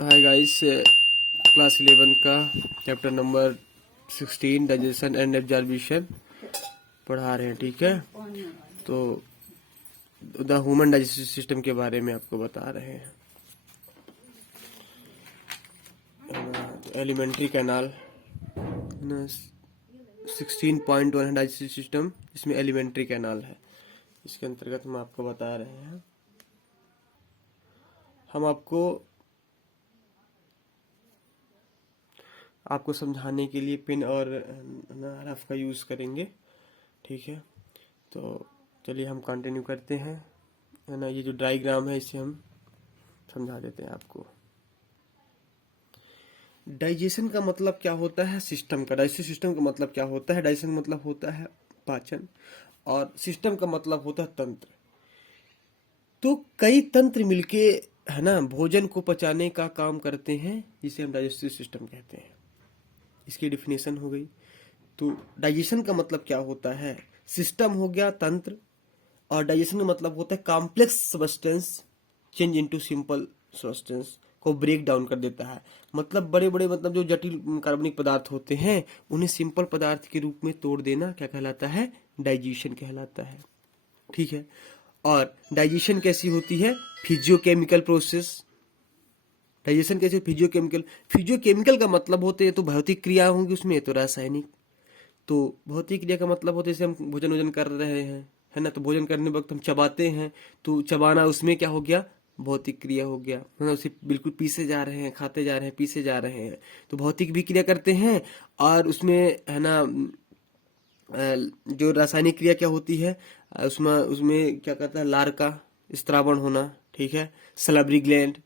Hi guys, class 11 का chapter number 16 digestion and absorption पढ़ा रहे हैं। ठीक है, तो द ह्यूमन डाइजेस्टिव सिस्टम के बारे में आपको बता रहे हैं। एलिमेंट्री कैनाल 16.1 है डाइजेस्टिव सिस्टम, इसमें एलिमेंट्री कैनाल है। इसके अंतर्गत हम आपको बता रहे हैं। हम आपको समझाने के लिए पेन और रफ का यूज़ करेंगे। ठीक है, तो चलिए हम कंटिन्यू करते हैं, है ना। ये जो डायग्राम है इसे हम समझा देते हैं आपको। डाइजेशन का मतलब क्या होता है? सिस्टम का डाइजेस्टिव सिस्टम का मतलब क्या होता है? डाइजेशन का मतलब होता है पाचन, और सिस्टम का मतलब होता है तंत्र। तो कई तंत्र मिलके, है ना, भोजन को पचाने का काम करते हैं, जिसे हम डाइजेस्टिव सिस्टम कहते हैं। इसकी डिफिनेशन हो गई। तो डाइजेशन का मतलब क्या होता है? सिस्टम हो गया तंत्र, और डाइजेशन का मतलब होता है complex substance change into simple substance को ब्रेक डाउन कर देता है। मतलब बड़े बड़े, मतलब जो जटिल कार्बनिक पदार्थ होते हैं उन्हें सिंपल पदार्थ के रूप में तोड़ देना क्या कहलाता है? डाइजेशन कहलाता है। ठीक है, और डाइजेशन कैसी होती है? Physiochemical process. डाइजेशन कैसे? फिजियोकेमिकल। फिजियोकेमिकल का मतलब होते हैं तो भौतिक क्रिया होंगी उसमें, तो रासायनिक। तो भौतिक क्रिया का मतलब होता है जैसे हम भोजन वोजन कर रहे हैं, है ना, तो भोजन करने वक्त हम चबाते हैं, तो चबाना उसमें क्या हो गया? भौतिक क्रिया हो गया, है ना। उसे बिल्कुल पीसे जा रहे हैं, खाते जा रहे हैं, पीसे जा रहे हैं, तो भौतिक भी क्रिया करते हैं। और उसमें, है ना, जो रासायनिक क्रिया क्या होती है, उसमें उसमें क्या कहता है? लार का स्त्रावण होना। ठीक है, सलाइवरी ग्लैंड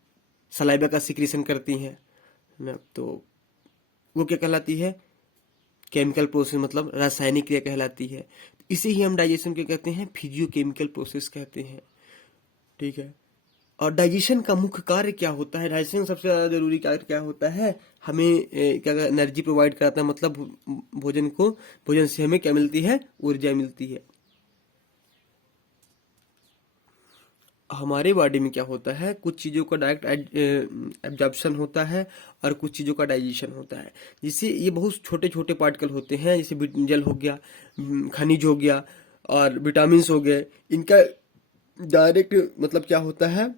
सलाइवा का सिक्रीशन करती हैं, है ना, तो वो क्या कहलाती है? केमिकल प्रोसेस, मतलब रासायनिक क्रिया कहलाती है। इसे ही हम डाइजेशन के कहते हैं, फिजियोकेमिकल प्रोसेस कहते हैं। ठीक है, और डाइजेशन का मुख्य कार्य क्या होता है? डाइजेशन का सबसे ज्यादा जरूरी कार्य क्या होता है? हमें क्या एनर्जी प्रोवाइड कराता है, मतलब भोजन से हमें क्या मिलती है? ऊर्जा मिलती है। हमारे बॉडी में क्या होता है? कुछ चीज़ों का डायरेक्ट एब्जॉर्प्शन होता है, और कुछ चीज़ों का डाइजेशन होता है। जिससे ये बहुत छोटे छोटे पार्टिकल होते हैं, जैसे जल हो गया, खनिज हो गया, और विटामिन हो गए। इनका डायरेक्ट मतलब क्या होता है?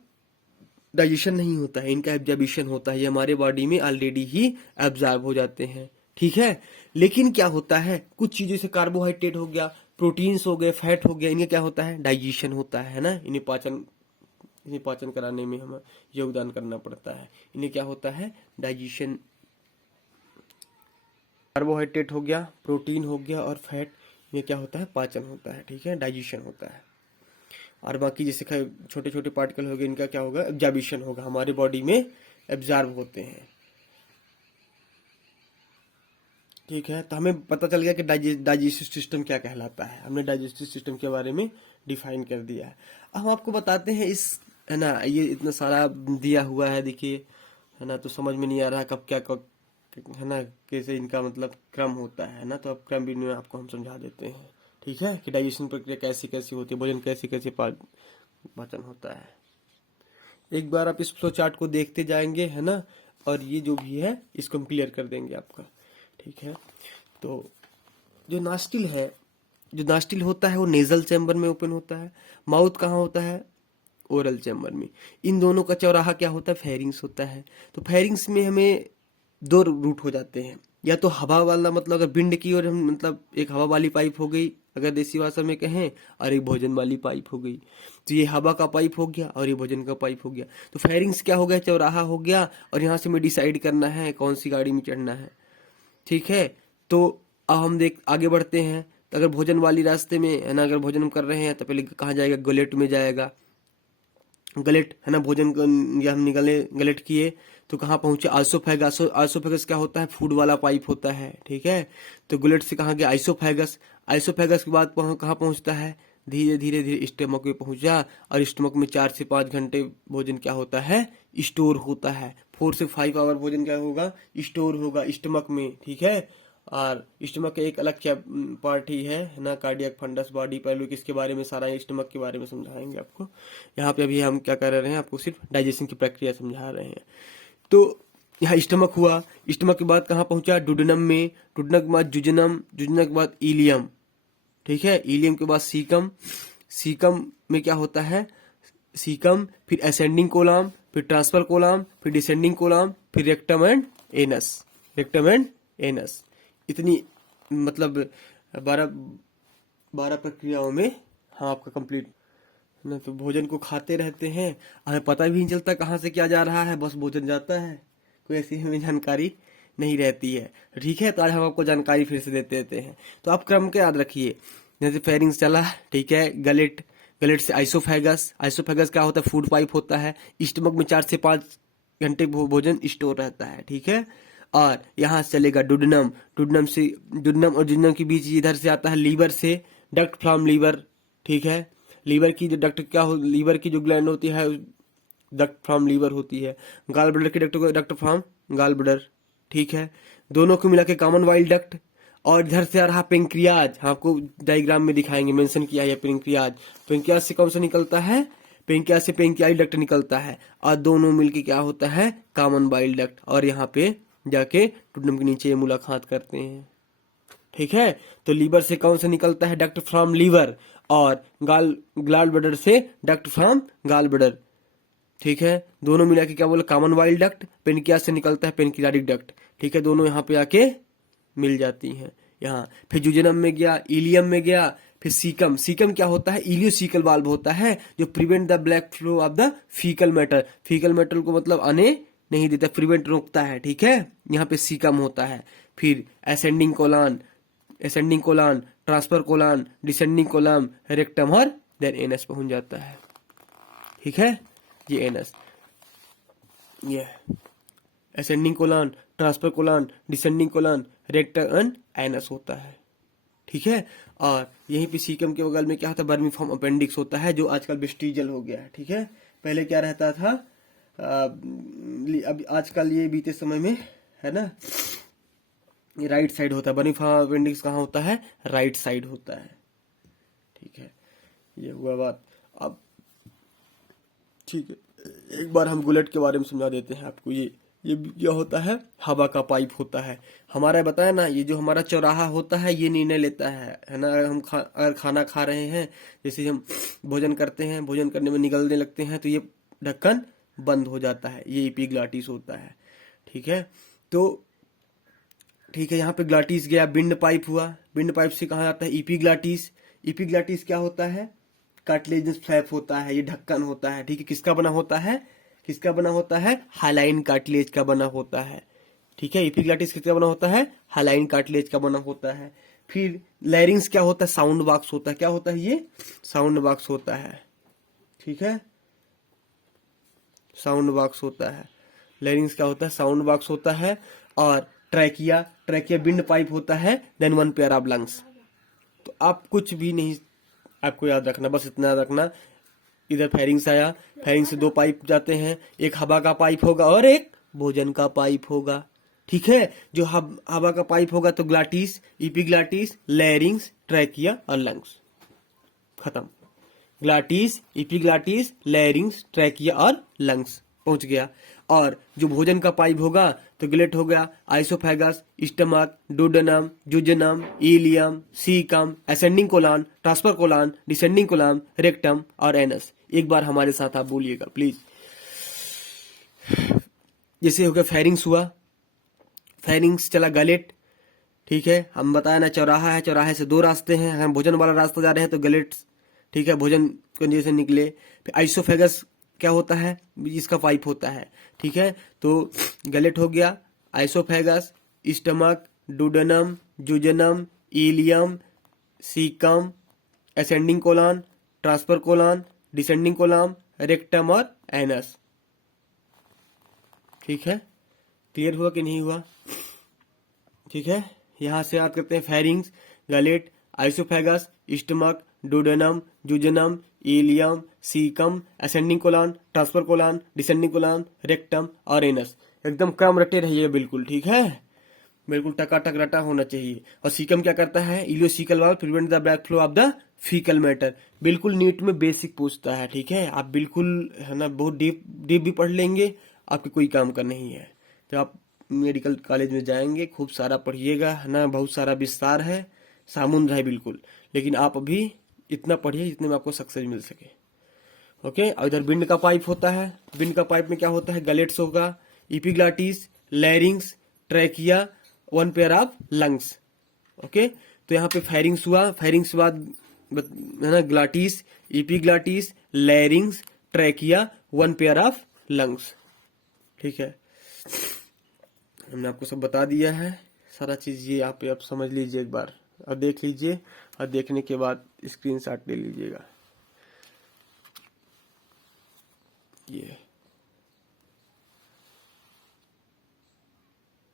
डाइजेशन नहीं होता है, इनका एब्जॉर्बिशन होता है। ये हमारे बॉडी में ऑलरेडी ही एब्जॉर्ब हो जाते हैं। ठीक है, लेकिन क्या होता है? कुछ चीज़ों से कार्बोहाइड्रेट हो गया, प्रोटीन्स हो गए, फैट हो गया, इनका क्या होता है? डाइजेशन होता है ना। इन्हें पाचन कराने में हमें योगदान करना पड़ता है। इन्हें क्या होता है? डाइजेशन। कार्बोहाइड्रेट हो गया, प्रोटीन हो गया, और फैट, ये क्या होता है? पाचन होता है। ठीक है, डाइजेशन होता है। और बाकी जैसे छोटे छोटे पार्टिकल हो गए, इनका क्या होगा? एब्जॉर्बिशन होगा, हमारे बॉडी में एब्जॉर्ब होते हैं। ठीक है, तो हमें पता चल गया कि डाइजेस्टिव सिस्टम क्या कहलाता है। हमने डाइजेस्टिव सिस्टम के बारे में डिफाइन कर दिया है। अब हम आपको बताते हैं इस, है ना, ये इतना सारा दिया हुआ है, देखिए, है ना, तो समझ में नहीं आ रहा कब क्या कब, है ना, कैसे इनका मतलब क्रम होता है ना। तो अब क्रम भी में आपको हम समझा देते हैं। ठीक है, कि डाइजेशन प्रक्रिया कैसी कैसी होती है, भोजन कैसे कैसे पाचन होता है। एक बार आप इस फ्लो चार्ट को देखते जाएंगे, है ना, और ये जो भी है इसको हम क्लियर कर देंगे आपका। ठीक है, तो जो नास्टिल है, जो नास्टिल होता है वो नेजल चैम्बर में ओपन होता है। माउथ कहाँ होता है? ओरल चैम्बर में। इन दोनों का चौराहा क्या होता है? फेरिंग्स होता है। तो फेरिंग्स में हमें दो रूट हो जाते हैं, या तो हवा वाला, मतलब अगर बिंड की ओर हम, मतलब एक हवा वाली पाइप हो गई अगर देसी भाषा में कहें, और एक भोजन वाली पाइप हो गई। तो ये हवा का पाइप हो गया और ये भोजन का पाइप हो गया। तो फेरिंग्स क्या हो गया? चौराहा हो गया, और यहाँ से हमें डिसाइड करना है कौन सी गाड़ी में चढ़ना है। ठीक है, तो अब हम देख आगे बढ़ते हैं। तो अगर भोजन वाली रास्ते में, है ना, अगर भोजन हम कर रहे हैं तो पहले कहाँ जाएगा? गलेट में जाएगा। गलेट, है ना, भोजन को या हम निकले गलेट किए तो कहाँ पहुंचे? आइसोफेगस। आइसोफेगस क्या होता है? फूड वाला पाइप होता है। ठीक है, तो गलेट से कहाँ गया? आइसोफेगस। आइसोफेगस के बाद कहाँ पहुंचता है? धीरे धीरे धीरे स्टमक में पहुंचा, और स्टमक में 4 से 5 घंटे भोजन क्या होता है? स्टोर होता है। 4 से 5 आवर भोजन क्या होगा? स्टोर होगा स्टमक में। ठीक है, और स्टमक का एक अलग क्या पार्ट ही है ना, कार्डियक फंडस, बॉडी पैलू, किसके बारे में सारा स्टमक के बारे में समझाएंगे आपको। यहाँ पे अभी हम क्या कर रहे हैं? आपको सिर्फ डाइजेशन की प्रक्रिया समझा रहे हैं। तो यहाँ स्टमक हुआ, स्टमक के बाद कहाँ पहुंचा, डुडनम में, डुडनम के बाद जुजनम, जुजनम के बाद इलियम, ठीक है, इलियम के बाद सीकम, सीकम में क्या होता है, सीकम, फिर असेंडिंग कोलाम, फिर ट्रांसफर कोलाम, फिर डिसेंडिंग कोलाम, फिर rectum and anus, rectum and anus. इतनी मतलब 12 प्रक्रियाओं में हम आपका कंप्लीट ना। तो भोजन को खाते रहते हैं, हमें पता भी नहीं चलता कहाँ से क्या जा रहा है, बस भोजन जाता है, कोई ऐसी हमें जानकारी नहीं रहती है। ठीक है, तो आज हम आपको जानकारी फिर से देते हैं। तो आप क्रम के याद रखिए, जैसे फेरिंग्स चला, ठीक है, गलेट, गलेट से आइसोफेगस, आइसोफेगस क्या होता है, फूड पाइप होता है, स्टमक में 4 से 5 घंटे भोजन स्टोर रहता है, ठीक है। और यहाँ से चलेगा डुडनम, डुडनम से, डुडनम और जुडनम के बीच इधर से आता है लीवर से, डक्ट फ्रॉम लीवर, ठीक है, लीवर की जो डक्ट क्या हो, लीवर की जो ग्लैंड होती है डक्ट फ्रॉम लीवर होती है, गाल ब्लडर की डक्ट फ्रॉम गाल ब्लडर, ठीक है, दोनों को मिला के कॉमन वाइल डक्ट। और इधर से आ रहा पेंक्रियाज, आपको डायग्राम में दिखाएंगे, मेंशन किया है पेंक्रियाज, पेंक्रियाज से कौन सा निकलता है, पेंक्रियाज से पेंक्रियाई डक्ट निकलता है, और दोनों मिलके क्या होता है, कॉमन वाइल डक्ट, और यहाँ पे जाके डुडनम के नीचे ये मुलाकात करते हैं, ठीक है। तो लीवर से कौन सा निकलता है, डक्ट फ्रॉम लीवर, और गाल ब्लडर से डक्ट फ्रॉम गाल ब्लडर, ठीक है, दोनों मिला के क्या बोला, कॉमन वाइल डक्ट। पेनक्रियाज से निकलता है पेनक्रियाटिक डक्ट, ठीक है, दोनों यहाँ पे आके मिल जाती हैं यहाँ। फिर जुजनम में गया, इलियम में गया, फिर सीकम, सीकम क्या होता है, इलियोसीकल वाल्व होता है जो prevent the black flow of the faecal matter, faecal matter को मतलब आने नहीं देता, प्रिवेंट रोकता है, ठीक है, यहाँ पे सीकम होता है। फिर ascending colon, ascending colon, transverse colon, descending colon, rectum और देन एनस पहुंच जाता है, ठीक है, ये एनस, ये ascending colon, transverse colon, descending colon, rectum and anus होता है, ठीक है। और यहीं पे सीकम के बगल में क्या होता है, बर्मीफॉर्म अपेंडिक्स होता है, जो आजकल वेस्टिजियल हो गया है, ठीक है, पहले क्या रहता था, अब आजकल ये बीते समय में है ना, ये राइट साइड होता है, बर्मीफॉर्म अपेंडिक्स कहाँ होता है, राइट साइड होता है, ठीक है, ये हुआ बात। अब ठीक है, एक बार हम गुलेट के बारे में समझा देते हैं आपको। ये क्या होता है, हवा का पाइप होता है हमारा, बताया ना, ये जो हमारा चौराहा होता है ये निर्णय लेता है ना, अगर हम अगर खाना खा रहे हैं, जैसे हम भोजन करते हैं, भोजन करने में निगलने लगते हैं, तो ये ढक्कन बंद हो जाता है, ये एपिग्लॉटिस होता है, ठीक है। तो ठीक है, यहाँ पे ग्लॉटिस गया, बिंड पाइप हुआ, बिंड पाइप से कहाँ जाता है, एपिग्लॉटिस, एपिग्लॉटिस क्या होता है, कार्टिलेजिनस फ्लैप होता है, ये ढक्कन होता है, ठीक है, किसका बना होता है, किसका बना होता है, हालाइन कार्टिलेज का बना होता है, ठीक है, एपिग्लॉटिस किसका बना होता है, हालाइन कार्टिलेज का बना होता है। फिर लैरिंग्स क्या होता है, साउंड बॉक्स होता है, क्या होता है ये, साउंड बॉक्स होता है, ठीक है, साउंड बॉक्स होता है, लैरिंग्स क्या होता है, साउंड बॉक्स होता है। और ट्रैकिया, ट्रैकिया बिंड पाइप होता है, देन 1 पेयर ऑफ लंग्स। तो आप कुछ भी नहीं आपको याद रखना, बस इतना याद रखना, इधर फेरिंग्स आया, फेरिंग से 2 पाइप जाते हैं, एक हवा का पाइप होगा और एक भोजन का पाइप होगा, ठीक है। जो हवा का पाइप होगा तो ग्लॉटिस, एपिग्लॉटिस, लैरिंग्स, ट्रैकिया और लंग्स, खत्म। ग्लॉटिस, एपिग्लॉटिस, लैरिंग्स, ट्रैकिया और लंग्स पहुंच गया। और जो भोजन का पाइप होगा तो गलेट हो गया, oesophagus, stomach, duodenum, jejunum, ileum, caecum, ascending colon, transverse colon, descending colon, rectum और एनस। एक बार हमारे साथ आप बोलिएगा प्लीज। जैसे हो गया फेरिंग्स हुआ, फेरिंग्स चला गलेट, ठीक है, हम बताया ना चौराहा है, चौराहे से 2 रास्ते हैं, हम भोजन वाला रास्ता जा रहे हैं तो गलेट, ठीक है, भोजन कंजे से निकले। फिर आइसोफेगस क्या होता है, इसका पाइप होता है, ठीक है, तो गलेट हो गया, oesophagus, stomach, duodenum, jejunum, ileum, caecum, ascending colon, transverse colon, descending colon, rectum और एनस, ठीक है, क्लियर हुआ कि नहीं हुआ, ठीक है। यहां से याद करते हैं, pharynx, gullet, oesophagus, stomach, duodenum, jejunum, ileum, caecum, ascending colon, transverse colon, descending colon, rectum और एनस। एकदम क्रम रटे रहिए बिल्कुल, ठीक है, बिल्कुल टकाटक रटा होना चाहिए। और सीकम क्या करता है, ileocaecal valve, prevent the back flow of the faecal matter, बिल्कुल नीट में बेसिक पूछता है, ठीक है, आप बिल्कुल है ना बहुत डीप भी पढ़ लेंगे आपके कोई काम का नहीं है। जब आप मेडिकल कॉलेज में जाएंगे खूब सारा पढ़िएगा, है ना, बहुत सारा विस्तार है, समुद्र है बिल्कुल, लेकिन आप अभी इतना पढ़िए जितने में आपको सक्सेस मिल सके। ओके, और इधर बिंड का पाइप होता है। बिंड का पाइप में क्या होता है, गलेट्स होगा, epiglottis, larynx, trachea, one pair of lungs. Okay, तो यहाँ पे फेरिंग्स हुआ, फेरिंग्स के बाद है ना glottis, epiglottis, larynx, trachea, one pair of lungs. ठीक है, हमने आपको सब बता दिया है सारा चीज। ये यहाँ पे आप समझ लीजिए एक बार और देख लीजिए, और देखने के बाद स्क्रीनशॉट ले लीजिएगा। ये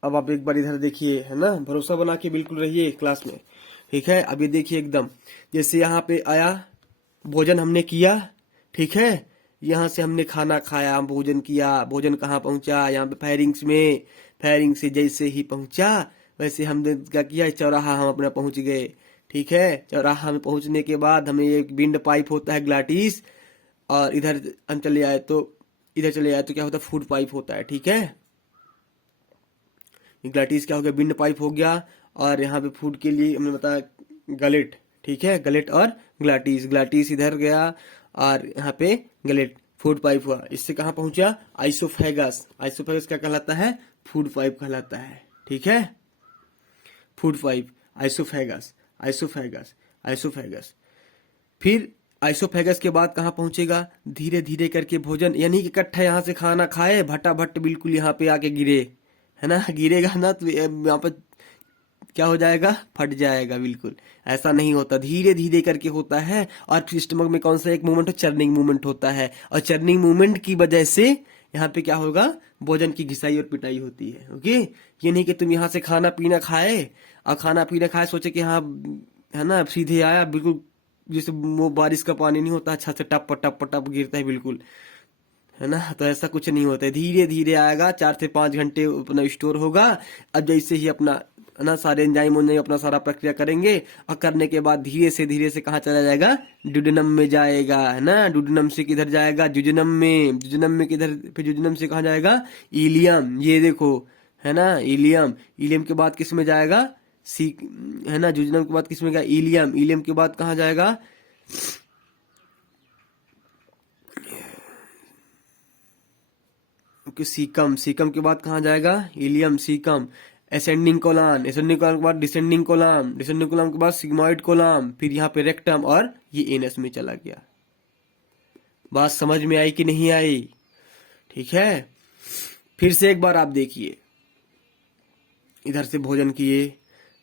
अब आप एक बार इधर देखिए, है ना, भरोसा बना के बिल्कुल रहिए क्लास में। ठीक है, अभी देखिए एकदम, जैसे यहाँ पे आया, भोजन हमने किया, ठीक है, यहाँ से हमने खाना खाया, भोजन किया, भोजन कहाँ पहुंचा, यहाँ पे फायरिंग्स में, फायरिंग से जैसे ही पहुंचा वैसे हमने क्या किया, चौराहा हम अपना पहुंच गए। ठीक है, चौराहा में पहुंचने के बाद हमें एक बिंड पाइप होता है ग्लाटिस, और इधर हम चले आए तो, इधर चले आए तो क्या होता है, फूड पाइप होता है। ठीक है, ग्लाटिस क्या हो गया, बिंड पाइप हो गया, और यहाँ पे फूड के लिए हमने बताया गलेट। ठीक है, गलेट और ग्लाटिस, ग्लाटिस इधर गया और यहाँ पे गलेट, फूड पाइप हुआ। इससे कहाँ पहुंचा, आइसोफेगस। आइसोफेगस क्या कहलाता है, फूड पाइप कहलाता है। ठीक है, फूड पाइप, आइसोफेगस, आइसोफेगस, आइसोफेगस। फिर आइसोफेगस के बाद कहाँ पहुंचेगा, धीरे धीरे करके भोजन, यानी कि इकट्ठा यहाँ से खाना खाए, भट्टाभट्ट बिल्कुल यहाँ पे आके गिरे, है ना, गिरेगा ना तो यहाँ पर क्या हो जाएगा, फट जाएगा। बिल्कुल ऐसा नहीं होता, धीरे धीरे करके होता है। और फिर स्टमक में कौन सा एक मूवमेंट हो, चर्निंग मूवमेंट होता है, और चर्निंग मूवमेंट की वजह से यहाँ पे क्या होगा, भोजन की घिसाई और पिटाई होती है। ओके, ये नहीं कि तुम यहाँ से खाना पीना खाए, और खाना पीना खाए सोचे कि हाँ, है ना, सीधे आया, बिल्कुल जैसे वो बारिश का पानी नहीं होता, अच्छा से टप टप टप गिरता है बिल्कुल, है ना, तो ऐसा कुछ नहीं होता है, धीरे धीरे आएगा, 4 से 5 घंटे अपना स्टोर होगा। अब जैसे ही अपना, है ना, सारे एंजाइम अपना सारा प्रक्रिया करेंगे, और करने के बाद धीरे से कहाँ चला जाएगा, ड्यूडेनम में जाएगा, है ना, ड्यूडेनम से किधर जाएगा, जुजनम में, जुजनम में किधर, फिर जुजनम से कहाँ जाएगा, इलियम। ये देखो, है ना, इलियम, इलियम के बाद किस में जाएगा, सी, है ना, जुजनम के बाद किस में गया, इलियम, इलियम के बाद कहाँ जाएगा, सीकम, सीकम के बाद कहाँ जाएगा, ileum, caecum, ascending colon, ascending colon के बाद डिसेंडिंग कोलाम, डिसेंडिंग कोलाम के बाद सिग्मोइड कोलाम, फिर यहाँ पे रेक्टम, और ये एनस में चला गया। बात समझ में आई कि नहीं आई? ठीक है, फिर से एक बार आप देखिए, इधर से भोजन किए,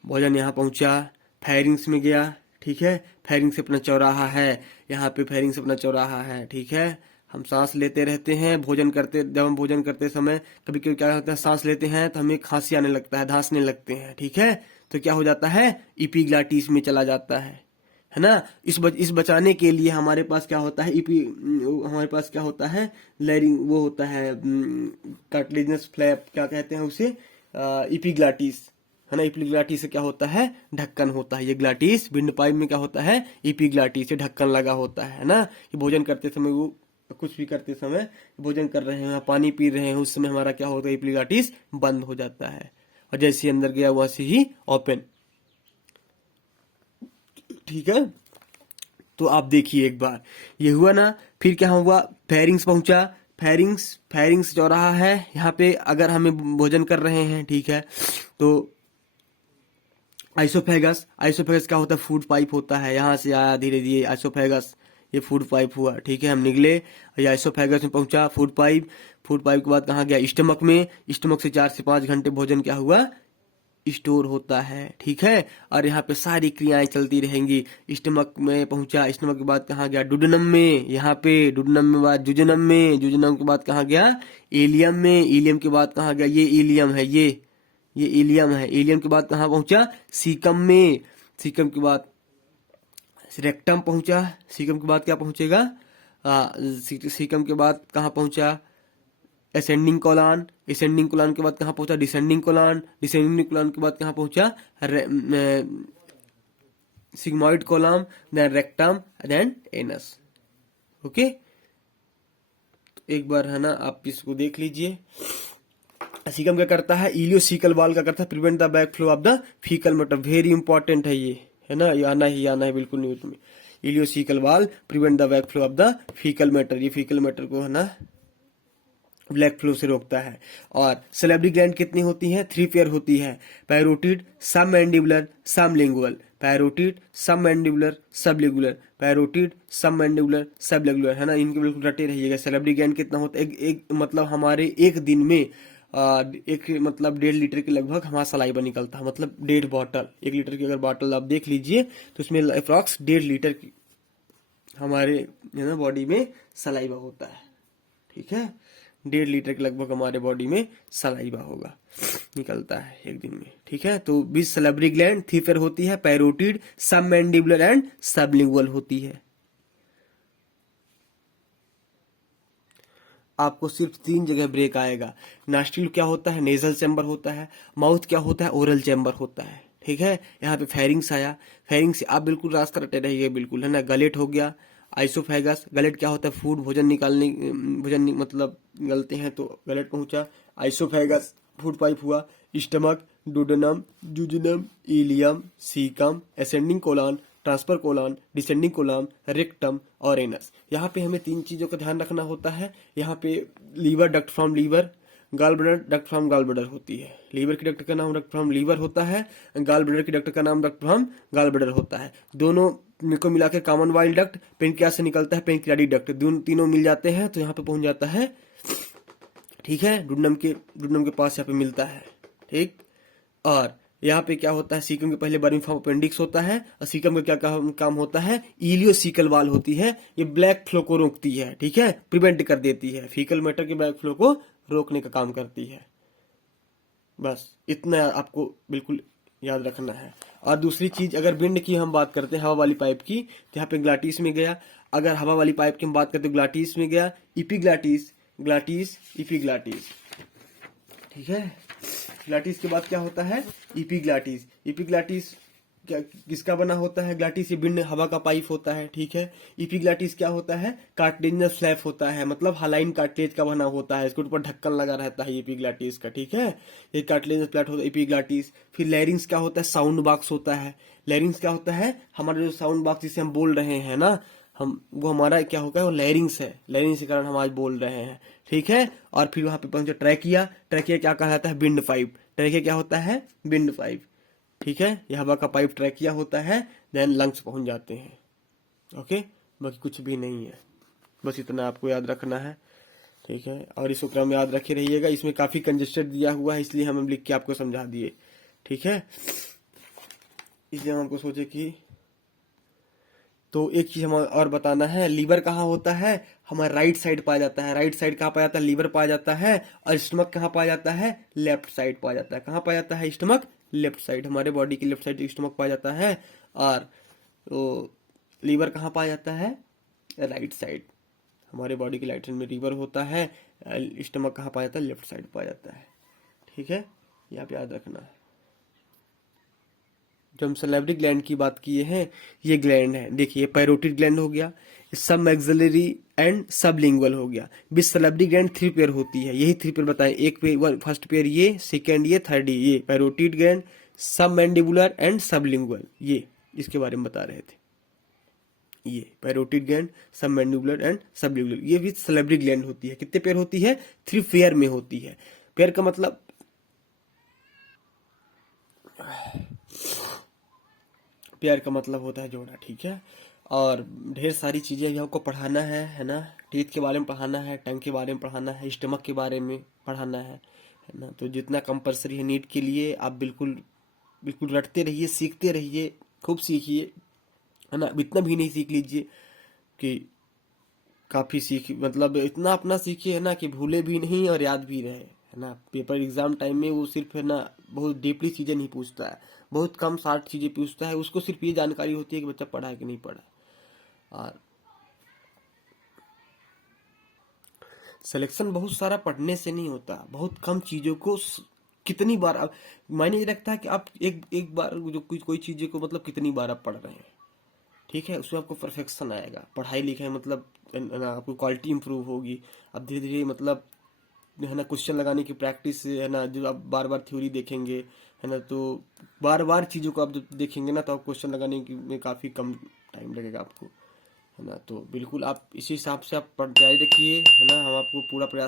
भोजन यहाँ पहुंचा, फायरिंग्स में गया। ठीक है, फायरिंग से अपना चौराहा है, यहाँ पे फायरिंग से अपना चौराहा है। ठीक है, हम सांस लेते रहते हैं, भोजन करते, जब हम भोजन करते समय कभी कभी क्या होता है, सांस लेते हैं तो हमें खांसी आने लगता है, धांसने लगते हैं। ठीक है, तो क्या हो जाता है, इपिग्लाटिस में चला जाता है ना। इस बचाने के लिए हमारे पास क्या होता है, हमारे पास क्या होता है, लैरिंग, वो होता है कार्टिलेजिनस फ्लैप, क्या कहते हैं उसे, इपिग्लाटिस, है ना। इपिग्लाटिस से क्या होता है, ढक्कन होता है। ये ग्लाटिस बिंड पाइप में क्या होता है, इपिग्लाटिस से ढक्कन लगा होता है ना। ये भोजन करते समय, वो कुछ भी करते समय, भोजन कर रहे हैं, पानी पी रहे हैं, उस समय हमारा क्या होता है, इपिग्लाटिस बंद हो जाता है, और जैसे अंदर गया वैसे ही ओपन। ठीक है, तो आप देखिए एक बार, ये हुआ ना। फिर क्या हुआ, फेरिंग्स पहुंचा, फेरिंग्स चौराहा है, यहाँ पे अगर हमें भोजन कर रहे हैं, ठीक है, तो आइसोफेगस, आइसोफेगस क्या होता है, फूड पाइप होता है, यहाँ से आया धीरे धीरे आइसोफेगस, ये फूड पाइप हुआ। ठीक है, हम निकले, ये आइसोफेगस में पहुंचा, फूड पाइप, फूड पाइप के बाद कहाँ गया, स्टमक में, स्टमक से 4 से 5 घंटे भोजन क्या हुआ, स्टोर होता है। ठीक है, और यहाँ पे सारी क्रियाएं चलती रहेंगी। स्टमक में पहुंचा, स्टमक के बाद कहाँ गया, डुडनम में, यहाँ पे डुडनम में बाद जुजनम में, जुजनम के बाद कहाँ गया, इलियम में, इलियम के बाद कहाँ गया, ये इलियम है, ये इलियम है, इलियम के बाद कहाँ पहुंचा, सीकम में, सीकम के बाद रेक्टम पहुंचा, सीकम के बाद क्या पहुंचेगा, सीकम के बाद कहाँ पहुंचा, असेंडिंग कोलान, असेंडिंग कोलान के बाद कहाँ पहुंचा, डिसेंडिंग कोलान, डिसेंडिंग कोलान के बाद कहाँ पहुंचा, sigmoid colon, then rectum, then anus. Okay, एक बार है ना आप इसको देख लीजिए। सीकम क्या करता है, इलियोसिकल वाल क्या करता है, prevent the back flow of the faecal matter. Very important है ये, है ना, ये आना है बिल्कुल न्यूज में। इलियोसिकल वाल prevent the back flow of the faecal matter, ये फीकल मैटर को है ना ब्लैक फ्लो से रोकता है। और सेलेब्री ग्लैंड कितनी होती है, 3 पेयर होती है, पैरोटिड, सब मैंडिबुलर, सब लिंगुअल, पैरोटिड, सब मैंडिबुलर, सब लिंगुलर, पैरोटिड, सब मैंडिबुलर, सब लिंगुलर, है ना, इनके बिल्कुल रटे रहिएगा। सेलेब्री ग्लैंड कितना होता है, एक मतलब हमारे एक दिन में एक मतलब 1.5 लीटर के लगभग हमारा सलाइवा निकलता है, मतलब 1.5 बॉटल, 1 लीटर की अगर बॉटल आप देख लीजिए तो उसमें अप्रॉक्स 1.5 लीटर की हमारे है ना बॉडी में सलाइवा होता है। ठीक है, 1.5 लीटर के लगभग हमारे बॉडी में सलाइवा होगा, निकलता है एक दिन में। ठीक है, तो 20 सैलिवरी ग्लैंड, 3 पेयर होती है, पैरोटिड, सब मैंडिबुलर एंड सबलिंगुअल होती है। आपको सिर्फ 3 जगह ब्रेक आएगा। नॉस्ट्रिल क्या होता है, नेजल चैम्बर होता है। माउथ क्या होता है, ओरल चैम्बर होता है। ठीक है, यहाँ पे फेरिंग्स आया, फेरिंग्स से आप बिल्कुल रास्ता रटे रहिए बिल्कुल, है ना। गलेट हो गया, आइसोफेगस, गलेट क्या होता है, फूड भोजन निकालने, मतलब गलते हैं तो गलेट पहुंचा। आइसोफेगस फूड पाइप हुआ, stomach, duodenum, jejunum, ileum, caecum, ascending colon, transverse colon, descending colon, rectum और एनस। यहाँ पे हमें 3 चीजों का ध्यान रखना होता है। यहाँ पे लीवर डक्ट फ्रॉम लीवर, गाल ब्लडर डक्ट फ्रॉम गाल ब्लडर होती है। लीवर की डक्ट का नाम डक्ट फ्रॉम लीवर होता है, गाल ब्लडर की डक्ट का नाम डक्ट फ्रॉम गाल ब्लडर होता है। दोनों को मिला के कॉमन वाइल डक्ट, पेनक्रियास से निकलता है पेनक्रियाटिक डक्ट, तीनों मिल जाते हैं तो यहाँ पे पहुंच जाता है। ठीक है, डुडनम के पास यहाँ पे मिलता है। ठीक, और यहाँ पे क्या होता है, सीकम के पहले बारिंग फॉर्म अपेंडिक्स होता है, और सीकम का क्या काम होता है, इलियोसिकल वाल होती है, ये ब्लैक फ्लो को रोकती है। ठीक है, प्रिवेंट कर देती है, फीकल मैटर के ब्लैक फ्लो को रोकने का काम करती है। बस इतना आपको बिल्कुल याद रखना है। और दूसरी चीज, अगर विंड की हम बात करते हैं, हवा वाली पाइप की, तो यहाँ पे ग्लाटिस में गया। अगर हवा वाली पाइप की हम बात करते हैं, ग्लाटिस में गया, इपीग्लाटिस, ग्लाटिस, इपीग्लाटिस। ठीक है, ग्लाटिस के बाद क्या होता है, इपीग्लाटिस। इपीग्लाटिस क्या किसका बना होता है, ग्लाटिस ये विंड हवा का पाइप होता है। ठीक है, इपीग्लाटिस क्या होता है, कार्टिलेजिनस फ्लैप होता है, मतलब हालाइन कार्टिलेज का बना होता है, इसके ऊपर ढक्कन लगा रहता है इपीग्लाटिस का। ठीक है, ये कार्टिलेजिनस फ्लैप होता है इपीग्लाटिस। फिर लैरिंग्स क्या होता है, साउंड बॉक्स होता है। लैरिंग्स क्या होता है, हमारा जो साउंड बॉक्स जिसे हम बोल रहे हैं ना, हम वो हमारा क्या होगा, वो लैरिंग्स है, लैरिंग्स के कारण हम आज बोल रहे हैं। ठीक है, और फिर वहां पे पहुंचे ट्रैकिया। ट्रैकिया क्या कहलाता है, विंड पाइप। ट्रैकिया क्या होता है, विंड पाइप। ठीक है, यह हवा का पाइप ट्रैकिया होता है, देन लंग्स पहुंच जाते हैं। ओके, बाकी कुछ भी नहीं है, बस इतना आपको याद रखना है। ठीक है, और इसको क्रम याद रखे रहिएगा। इसमें काफी कंजेस्टेड दिया हुआ है, इसलिए हम लिख के आपको समझा दिए। ठीक है, इसलिए हम आपको सोचे कि तो एक चीज हमें और बताना है, लीवर कहाँ होता है, हमारा राइट साइड पाया जाता है। राइट साइड कहाँ पाया जाता है, लीवर पाया जाता है। और स्टमक कहाँ पाया जाता है, लेफ्ट साइड पाया जाता है। कहाँ पाया जाता है स्टमक, लेफ्ट साइड, हमारे बॉडी की लेफ्ट साइड स्टमक पाया जाता है। और तो लीवर कहाँ पाया जाता है, राइट साइड, हमारे बॉडी की राइट साइड में लीवर होता है। स्टमक कहाँ पाया जाता है, लेफ्ट साइड पाया जाता है। ठीक है, ये आप याद रखना है। जो हम सैलिवरी ग्लैंड की बात किए हैं, ये ग्लैंड है, देखिए पैरोटिड ग्लैंड हो गया, सब मैक्सिलरी एंड सब लिंगुअल हो गया। बिस सैलिवरी ग्लैंड 3 पेयर होती है, यही 3 पेयर बताएं, एक पेयर, फर्स्ट पेयर ये, सेकेंड ये, थर्ड ये। पैरोटिड ग्लैंड, सब मैंडिबुलर एंड सब लिंगुअल, ये इसके बारे में बता रहे थे। ये पैरोटिड ग्लैंड, सब मैंडिबुलर एंड सब लिंगुअल, ये भी सैलिवरी ग्लैंड होती है। कितने पेयर होती है, 3 पेयर में होती है। पेयर का मतलब, पेयर का मतलब होता है जोड़ा। ठीक है, और ढेर सारी चीजें जो आपको पढ़ाना है ना, टीथ के बारे में पढ़ाना है, टंग के बारे में पढ़ाना है, स्टमक के बारे में पढ़ाना है ना। तो जितना कंपलसरी है नीट के लिए, आप बिल्कुल बिल्कुल रटते रहिए, सीखते रहिए, खूब सीखिए, है ना। इतना भी नहीं सीख लीजिए कि काफी सीख, मतलब इतना अपना सीखिए है ना कि भूले भी नहीं और याद भी रहे, है ना। पेपर एग्जाम टाइम में वो सिर्फ है ना बहुत डीपली चीजें नहीं पूछता है, बहुत कम शार्ट चीजें पूछता है। उसको सिर्फ ये जानकारी होती है कि बच्चा पढ़ा है कि नहीं पढ़ा। और सिलेक्शन बहुत सारा पढ़ने से नहीं होता, बहुत कम चीजों को कितनी बार, अब मायने ये रखता है कि आप एक बार जो कोई चीजों को मतलब कितनी बार आप पढ़ रहे हैं। ठीक है, उसमें आपको परफेक्शन आएगा। पढ़ाई लिखाई मतलब है ना आपको क्वालिटी इंप्रूव होगी। अब धीरे धीरे मतलब है ना क्वेश्चन लगाने की प्रैक्टिस है ना, जो आप बार बार थ्योरी देखेंगे है ना, तो बार बार चीज़ों को आप जब देखेंगे ना, तो आप क्वेश्चन लगाने की में काफ़ी कम टाइम लगेगा आपको, है ना। तो बिल्कुल आप इसी हिसाब से आप तैयारी रखिए, है ना। हम आपको पूरा प्रयास